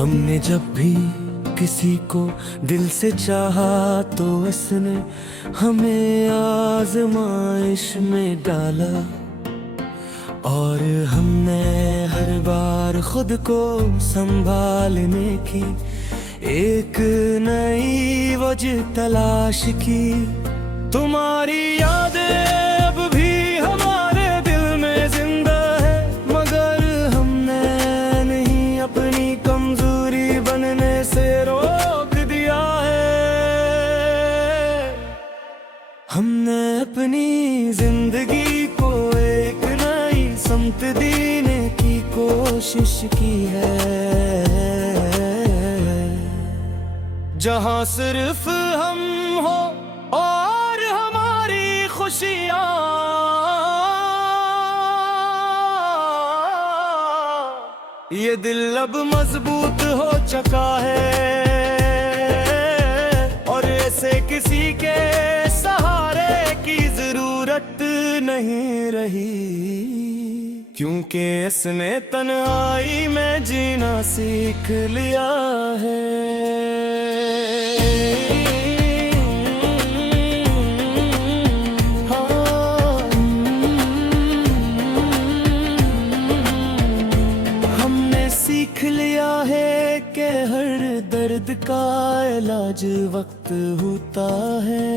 हमने जब भी किसी को दिल से चाहा तो उसने हमें आजमाइश में डाला, और हमने हर बार खुद को संभालने की एक नई वजह तलाश की। तुम्हारी यादें अब भी हमारे दिल में जिंदा है, मगर हमने नहीं अपनी कमजोरी बनने से रोक दिया है। हमने अपनी जिंदगी को एक नई समत देने की कोशिश की है, जहां सिर्फ हम हो और हमारी खुशियाँ। ये दिल अब मजबूत हो चुका है और ऐसे किसी के सहारे की जरूरत नहीं रही, क्योंकि इसने तन्हाई में जीना सीख लिया है। सीख लिया है कि हर दर्द का इलाज वक्त होता है,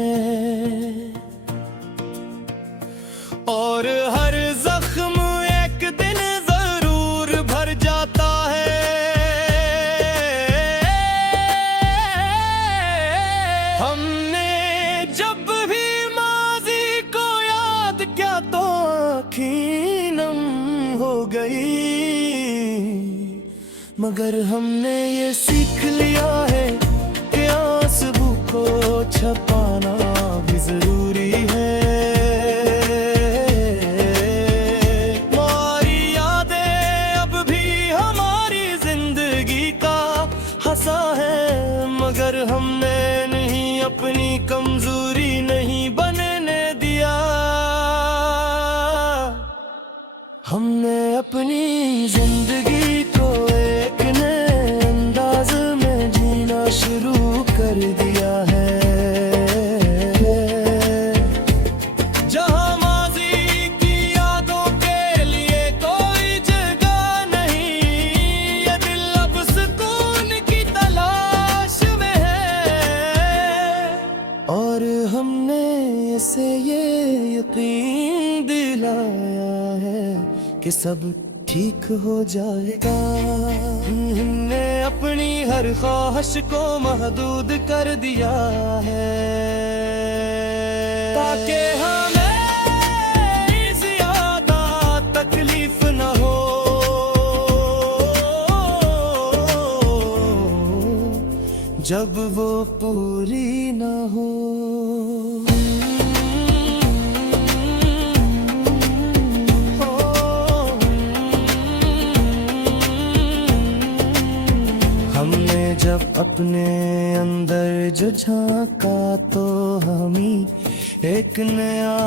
और हर जख्म एक दिन जरूर भर जाता है। हमने जब भी माजी को याद किया तो आँखें नम हो गई, मगर हमने ये सीख लिया है कि आंसू को छुपाना भी जरूरी है। हमारी यादें अब भी हमारी जिंदगी का हिस्सा है, मगर हमने नहीं अपनी कमजोरी नहीं बनने दिया। हमने अपनी जिंदगी को एक नए अंदाज में जीना शुरू कर दिया है, जहां माजी की यादों के लिए कोई जगह नहीं। ये दिल अब सुकून की तलाश में है, और हमने इसे ये यकीन दिलाया है कि सब ठीक हो जाएगा। हमने अपनी हर ख्वाहिश को महदूद कर दिया है, ताकि हमें ज्यादा तकलीफ न हो। जब वो पूरी न हो। हमने जब अपने अंदर जो झांका तो हमें एक नया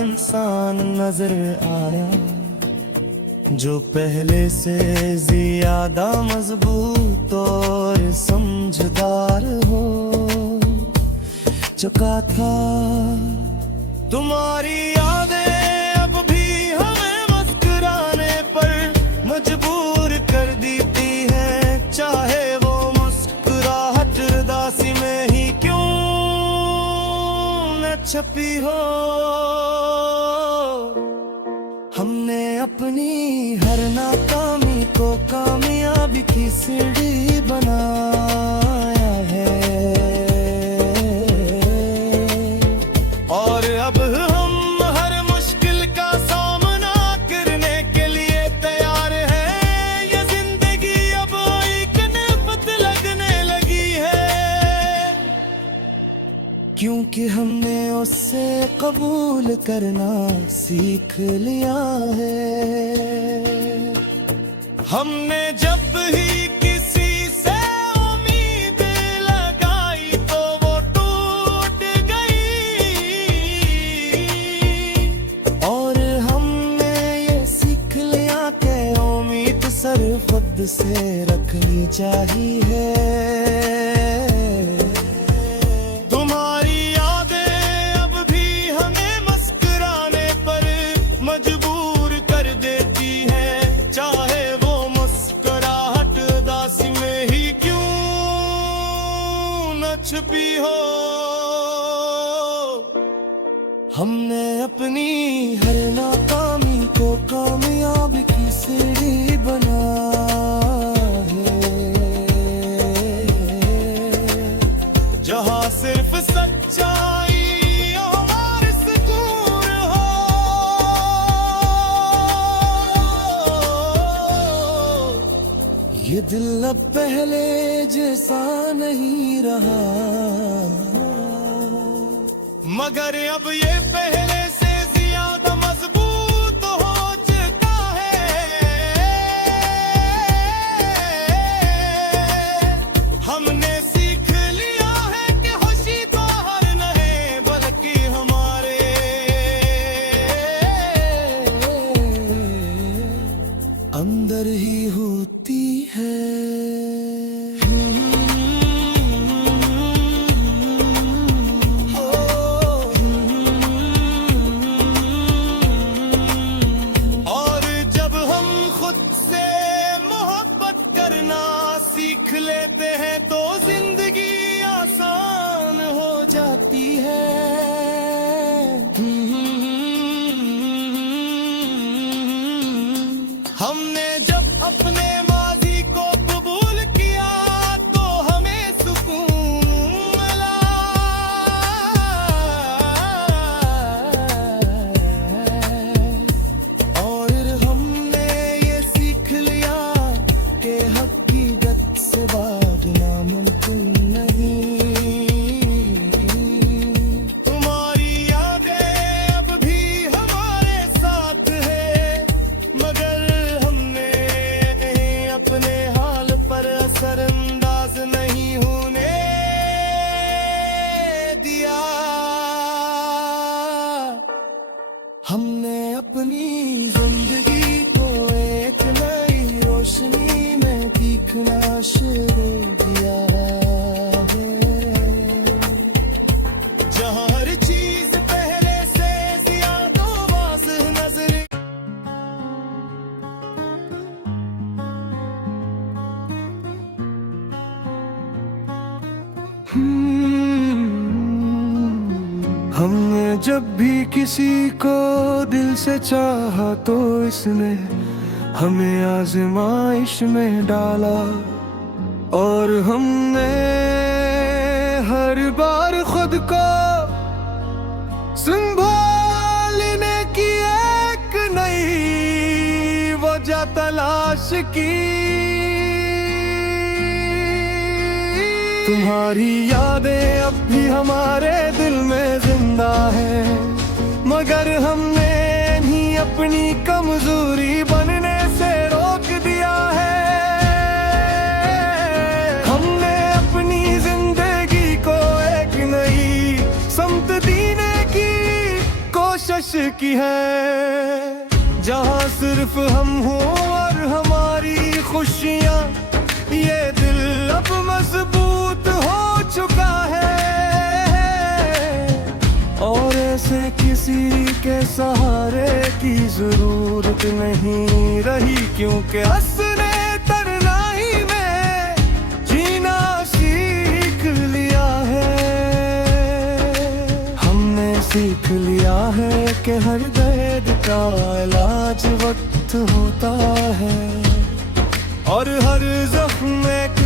इंसान नजर आया, जो पहले से ज्यादा मजबूत और समझदार हो चुका था। तुम्हारी यादें अब भी हमें मुस्कुराने पर मजबूर कर देती है, चाहे वो मुस्कुराहट उदासी में ही क्यों न छपी हो। हमने अपनी हर नाकामी को कामयाबी की सीढ़ी बनाया है, और अब हम हर मुश्किल का सामना करने के लिए तैयार हैं। ये जिंदगी अब एक नेमत लगने लगी है, क्योंकि हमने उससे कबूल करना सीख लिया है। हमने जब ही किसी से उम्मीद लगाई तो वो टूट गई, और हमने ये सीख लिया कि उम्मीद सर खुद से रखनी चाहिए। तुम्हारी यादें अब भी हमें मुस्कुराने पर मजबूर कर देती हैं, चाहे वो मुस्कुराहट उदासी में ही क्यों न छुपी हो। हमने अपनी हर नाकामी को कामयाबी की सीढ़ी बना है, जहाँ सिर्फ सच्चाई हमारे सुकून हो। ये दिल अब पहले जैसा नहीं रहा, मगर अब ये पहले से ज्यादा मजबूत हो चुका है। हमने सीख लिया है कि खुशी तो हर नहीं बल्कि हमारे अंदर ही होती है। सीख लेते हैं तो जिंदगी आसान हो जाती है। हमने जब अपने माजी को कबूल किया तो हमें सुकून मिला, और हमने ये सीख लिया कि हकीकत से भागना मुमकिन नहीं। तुम्हारी यादें अब भी हमारे साथ है, मगर हमने अपने हाल पर असरअंदाज नहीं होने दिया। हमने अपनी जिंदगी को एक नई रोशनी में दिखना शुरू किया है, जहाँ हर चीज पहले से ज्यादा वाज़ेह नजर। हमने जब भी किसी को दिल से चाहा तो इसने हमें आज़माइश में डाला, और हमने हर बार खुद को संभालने की एक नई वजह तलाश की। तुम्हारी यादें अब भी हमारे दिल में जिंदा है, मगर हमने नहीं अपनी कमजोरी बनने से रोक दिया है। हमने अपनी जिंदगी को एक नई समत देने की कोशिश की है, जहाँ सिर्फ हम हो और हमारी खुशियाँ। ये दिल अब मजबूत हो चुका है, और ऐसे किसी के सहारे की जरूरत नहीं रही, क्योंकि हंसने तरनाही में जीना सीख लिया है। हमने सीख लिया है कि हर दर्द का इलाज वक्त होता है, और हर जख्म एक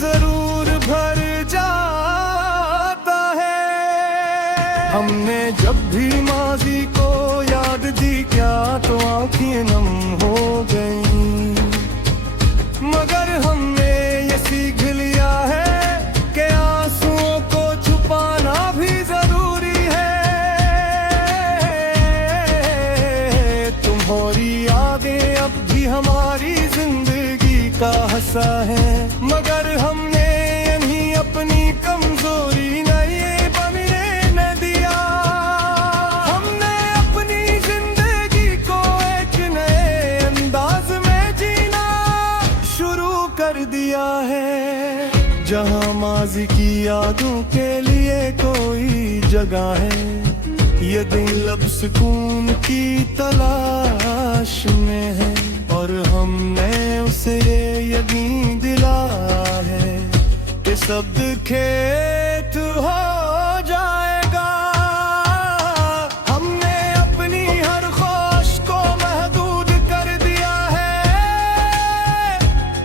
जरूर भर जाता है। हमने जब भी माजी को याद दी क्या तो आँखें नम हो गईं, मगर हमने ये सीख लिया है कि आंसुओं को छुपाना भी जरूरी है। तुम्हारी यादें अब भी हमारी जिंदगी का हिस्सा है, मगर हमने नहीं अपनी कमजोरी नहीं बनने न दिया। हमने अपनी जिंदगी को एक नए अंदाज में जीना जहाँ माजी की यादों के लिए कोई जगह है, ये दिल अब सुकून की तलाश में है। और हमने उसे ये यकीन दिलाया है कि सब खेत हो जाएगा। हमने अपनी हर ख्वाहिश को महदूद कर दिया है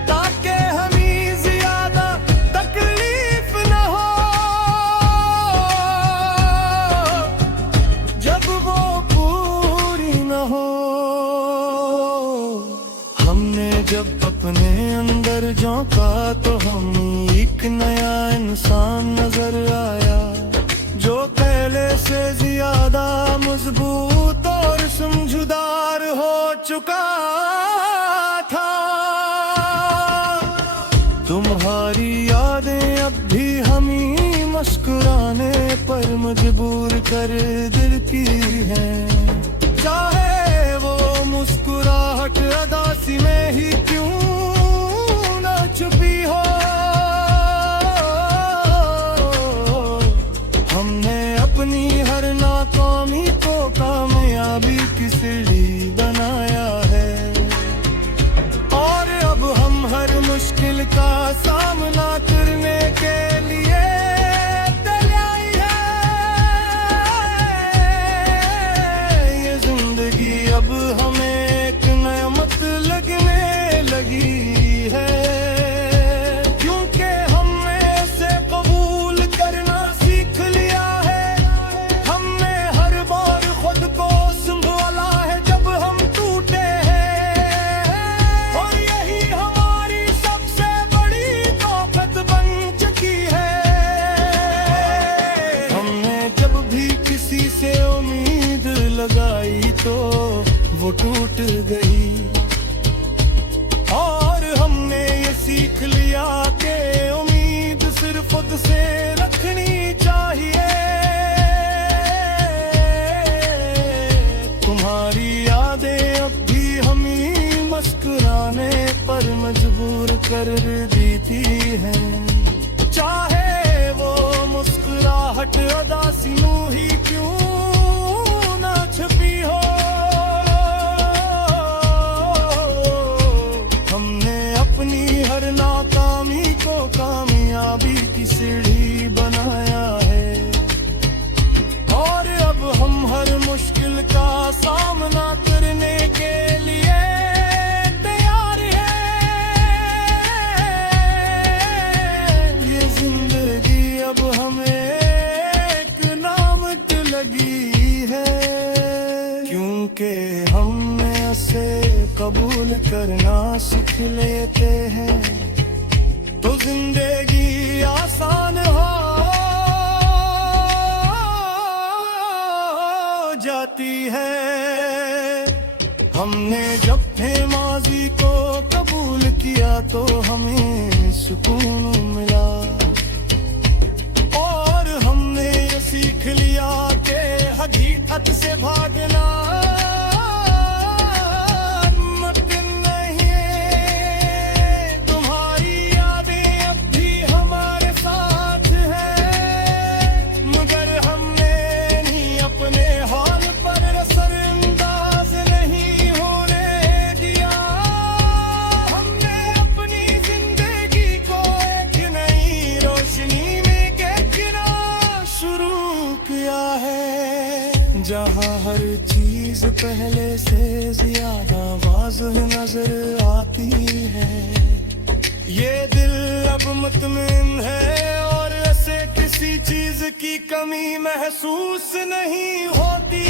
ताकि हमें ज्यादा तकलीफ न हो। जब वो पूरी न हो, हमने जब अपने अंदर झांका तो हम एक नया इंसान नजर आया, जो पहले से ज्यादा मजबूत और समझदार हो चुका था। तुम्हारी यादें अब भी हमें मुस्कुराने पर मजबूर कर देती हैं, चाहे वो मुस्कुराहट अदासी में ही क्यों ना छुपी हो। हमने अपनी हर नाकामी को कामयाबी की सीढ़ी बनाया है, और अब हम हर मुश्किल का सामना करने के लिए तैयार हैं। ये जिंदगी अब हमें एक नेमत लगने लगी है, क्योंकि हमने इसे कबूल करना सीख लिया है। हमने हर बार खुद को संभाला है जब हम टूटे हैं, और यही हमारी सबसे बड़ी ताकत बन चुकी है। हमने जब भी किसी से उम्मीद लगाई तो वो टूट गई, और हमने ये सीख लिया कि उम्मीद सिर्फ खुद से रखनी चाहिए। तुम्हारी यादें अब भी हमें मुस्कुराने पर मजबूर कर देती हैं, चाहे वो मुस्कुराहट अदासी में ही क्यों ना छुपी हो। हमने अपनी हर नाकामी को कामयाबी की सीढ़ी बनाया है, और अब हम हर मुश्किल का सामना करने के लिए तैयार हैं। ये जिंदगी अब हमें एक नामत लगी है, क्योंकि हमने उसे कबूल करना सीख लेते हैं तो जिंदगी आसान हो जाती है। हमने जब माजी को कबूल किया तो हमें सुकून मिला, और हमने ये सीख लिया कि हकीकत से भागना जहाँ हर चीज पहले से ज्यादा वाज़ेह नजर आती है। ये दिल अब मुतमिन है और ऐसे किसी चीज की कमी महसूस नहीं होती।